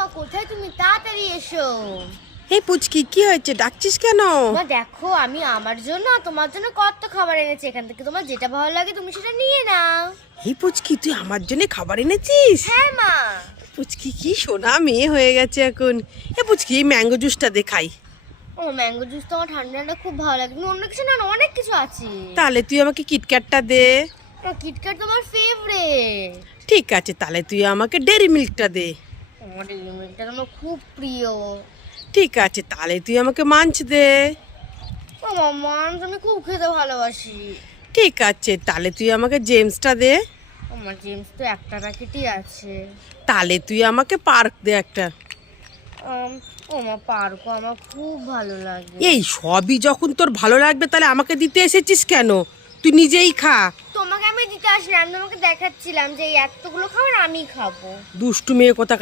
মা কোথায় তুমি? তাড়াতাড়ি এসো। এই পুচকি কি হয়েছে, ডাকছিস কেন? মা দেখো আমি আমার জন্য আর তোমার জন্য কত খাবার এনেছি, এখান থেকে তোমার যেটা ভালো লাগে তুমি সেটা নিয়ে নাও। এই পুচকি তুই আমার জন্য খাবার এনেছিস? হ্যাঁ মা। পুচকি কি সোনা মেয়ে হয়ে গেছে এখন। এ পুচকি এই ম্যাঙ্গো জুসটা দেখাই। ও ম্যাঙ্গো জুস তো আমার ঠান্ডা ঠান্ডা খুব ভালো লাগে, তুমি অন্য কিছু না, অনেক কিছু আছে। তাহলে তুই আমাকে কিটক্যাটটা দে। কিটক্যাট তোমার ফেভারিট। ঠিক আছে, তাহলে তুই আমাকে ডেরি মিল্কটা দে। আমার এই মিল্কটা আমার খুব প্রিয়। ঠিক আছে, তাহলে তুই আমাকে মাঞ্চ দে। ও মামা আমি খুব খেতে ভালোবাসি। ঠিক আছে, তাহলে তুই আমাকে জেমসটা দে। আমার জেমস তো একটা প্যাকেটই আছে। তাহলে তুই আমাকে পার্ক দে একটা। ও মা পার্কও আমার খুব ভালো লাগে। এই সবই যখন তোর ভালো লাগবে তাহলে আমাকে দিতে এসেছিস কেন? তুই নিজেই খা। তোমাকে আমি দিতে আসলাম, আমি তোমাকে দেখাচ্ছিলাম যে এই এতগুলো খাবার আমি খাবো। দুষ্টু মেয়ে কোথাকার।